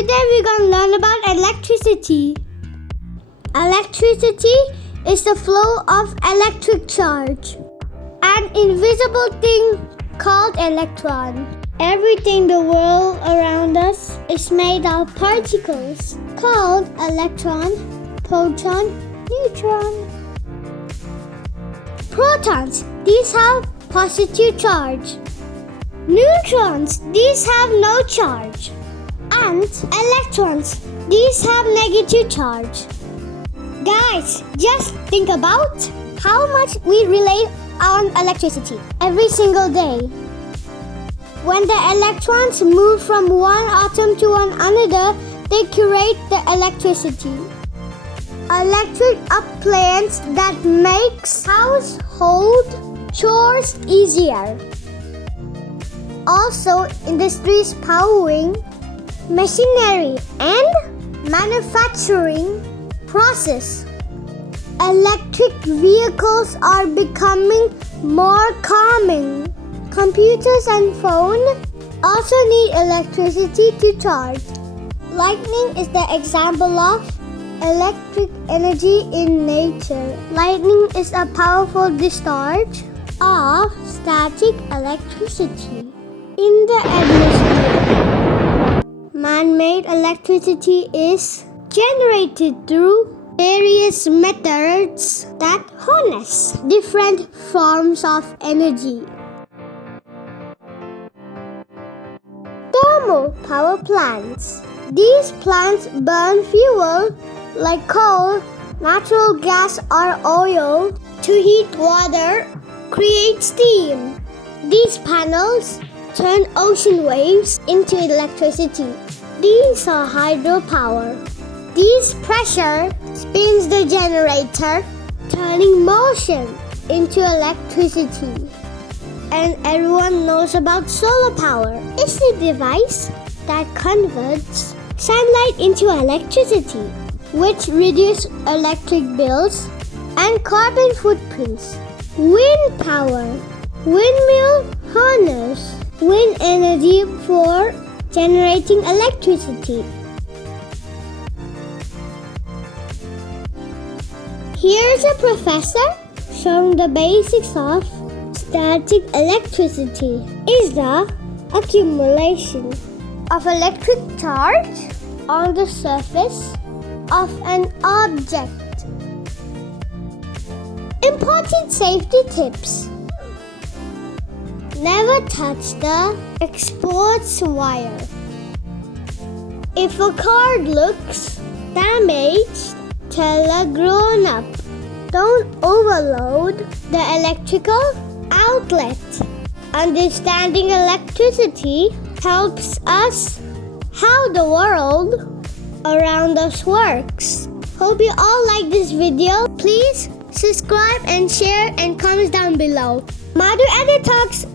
Today we're going to learn about electricity. Electricity is the flow of electric charge, an invisible thing called electron. Everything in the world around us is made of particles called electron, proton, neutron. Protons, these have positive charge. Neutrons, these have no charge. And electrons, these have negative charge. Guys, just think about how much we rely on electricity every single day. When the electrons move from one atom to another, they create the electricity. Electric appliances that makes household chores easier. Also, industries powering machinery and manufacturing process. Electric vehicles are becoming more common. Computers and phones also need electricity to charge. Lightning is the example of electric energy in nature. Lightning is a powerful discharge of static electricity in the atmosphere. Man-made electricity is generated through various methods that harness different forms of energy. Thermal power plants. These plants burn fuel like coal, natural gas or oil to heat water, create steam. These panels turn ocean waves into electricity. These are hydropower. This pressure spins the generator, turning motion into electricity. And everyone knows about solar power. It's the device that converts sunlight into electricity, which reduces electric bills and carbon footprints. Wind power. Windmill harness wind energy for generating electricity. Here's a professor showing the basics of static electricity. Is the accumulation of electric charge on the surface of an object. Important safety tips. Never touch the exposed wire. If a card looks damaged, tell a grown-up. Don't overload the electrical outlet. Understanding electricity helps us how the world around us works. Hope you all like this video. Please subscribe and share and comment down below. Madhu Edit Talks.